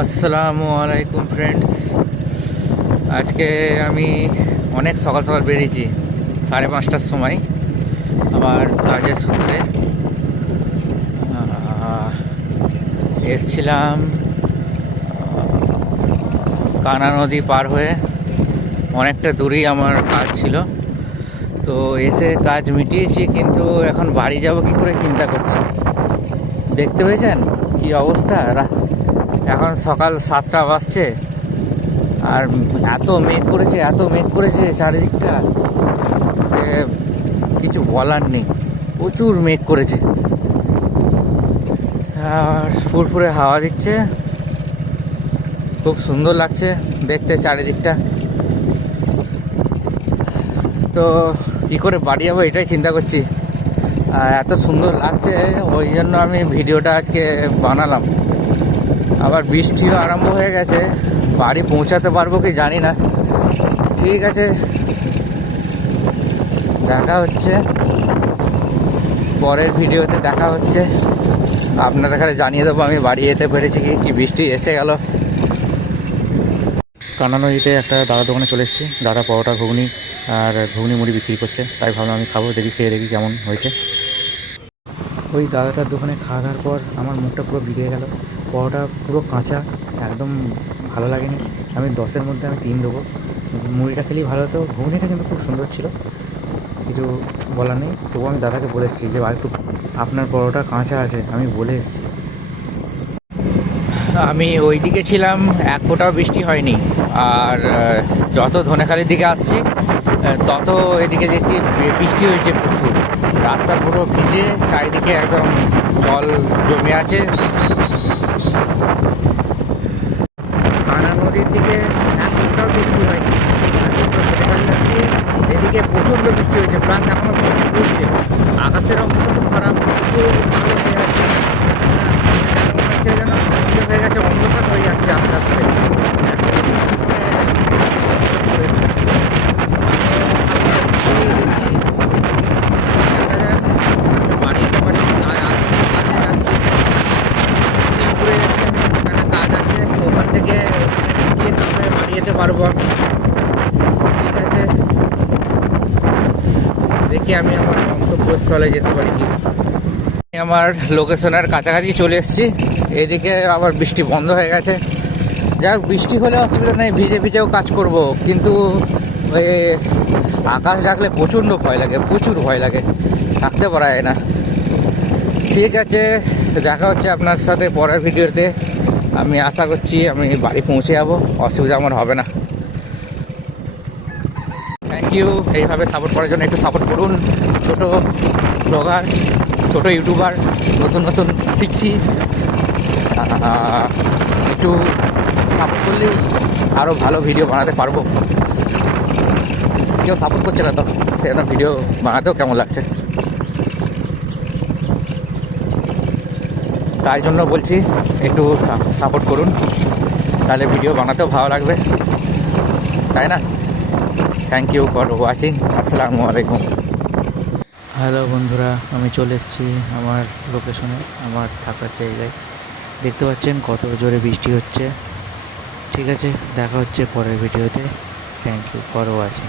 আসসালামু আলাইকুম ফ্রেন্ডস। আজকে আমি অনেক সকাল সকাল বেরিয়েছি, 5:30টার সময় আমার কাজের সূত্রে এসছিলাম কানা নদী পার হয়ে। অনেকটা দূরেই আমার কাজ ছিল, তো এসে কাজ মিটিয়েছি, কিন্তু এখন বাড়ি যাব কি করে চিন্তা করছি। দেখতে পেয়েছেন কি অবস্থা? এখন সকাল 7টা বাজছে আর এত মেঘ করেছে চারিদিকটা, যে কিছু বলার নেই। প্রচুর মেঘ করেছে আর ফুরফুরে হাওয়া দিচ্ছে, খুব সুন্দর লাগছে দেখতে চারিদিকটা। তো কী করে বাড়ি যাবো এটাই চিন্তা করছি, আর এত সুন্দর লাগছে ওই জন্য আমি ভিডিওটা আজকে বানালাম। আবার বৃষ্টিও আরম্ভ হয়ে গেছে, বাড়ি পৌঁছাতে পারবো কি জানি না। ঠিক আছে, দেখা হচ্ছে পরের ভিডিওতে, দেখা হচ্ছে। আপনাদের কাছে জানিয়ে দেবো আমি বাড়ি যেতে পেরেছি কি বৃষ্টি এসে গেল। কানা নদীতে একটা দাদার দোকানে চলে এসেছি। দাদা পরোটা, ঘুগনি আর ঘুগনি মুড়ি বিক্রি করছে, তাই ভাবলাম আমি খাবো, দেখি খেয়ে দেখি কেমন হয়েছে। ওই দাদাটার দোকানে খাওয়া দাওয়ার পর আমার মুখটা পুরো বিগড়ে গেল। পরোটা পুরো কাঁচা, একদম ভালো লাগেনি। আমি 10-এর মধ্যে আমি 3 দেবো। মুড়িটা খেলেই ভালো হতো, ঘুগনিটা কিন্তু খুব সুন্দর ছিল, কিছু বলার নেই। তবুও আমি দাদাকে বলে এসেছি যে একটু আপনার পরোটা কাঁচা আছে, আমি বলে এসেছি। আমি ওই দিকে ছিলাম, এক ফোঁটাও বৃষ্টি হয়নি। আর যত ধনেখালির দিকে আসছি তত এদিকে দেখি বৃষ্টি হয়েছে প্রচুর। রাস্তা পুরো ভিজে, চারিদিকে একদম জল জমে আছে। কানা নদীর দিকে এক ফোঁটাও বৃষ্টি হয়নি, ধনেখালি আসছি, এদিকে প্রচণ্ড বৃষ্টি হয়েছে, প্লাস এখনও বৃষ্টি পড়ছে। আকাশের অবস্থা তো খারাপ, প্রচুর কালো হয়ে আছে, যেন হয়ে গেছে, অন্ধকার হয়ে যাচ্ছে আস্তে আস্তে। দেখি দেখা যাক বাড়ি যেতে পারি। কাজে যাচ্ছি, ঘুরে যাচ্ছি, একটা কাজ আছে, ওখান থেকে গিয়ে তারপরে বাড়ি যেতে পারবো আমি। ঠিক আছে, দেখি আমি আমার গন্তব্যস্থলে যেতে পারি কি। আমার লোকেশনের কাছাকাছি চলে এসেছি, এদিকে আবার বৃষ্টি বন্ধ হয়ে গেছে। যাক, বৃষ্টি হলে অসুবিধা নেই, ভিজে ভিজেও কাজ করব, কিন্তু ওই আকাশ ডাকলে প্রচণ্ড ভয় লাগে, প্রচুর ভয় লাগে, থাকতে পারা যায় না। ঠিক আছে, দেখা হচ্ছে আপনার সাথে পরের ভিডিওতে। আমি আশা করছি আমি বাড়ি পৌঁছে যাবো, অসুবিধা আমার হবে না। থ্যাংক ইউ, এইভাবে সাপোর্ট করার জন্য। একটু সাপোর্ট করুন, ছোটো ব্লগার, ছোটো ইউটিউবার, নতুন নতুন শিখছি, একটু সাপোর্ট করলেই আরও ভালো ভিডিও বানাতে পারবো। কেউ সাপোর্ট করছে না তো, সেজন্য ভিডিও বানাতেও কেমন লাগছে। তাই জন্য বলছি একটু সাপোর্ট করুন, তাহলে ভিডিও বানাতেও ভালো লাগবে, তাই না? Thank you for watching. আসসালামু আলাইকুম। হ্যালো বন্ধুরা, আমি চলে এসেছি আমার লোকেশনে, আমার থাকার জায়গায়। দেখতে পাচ্ছেন কত জোরে বৃষ্টি হচ্ছে। ঠিক আছে, দেখা হচ্ছে পরের ভিডিওতে। Thank you for watching.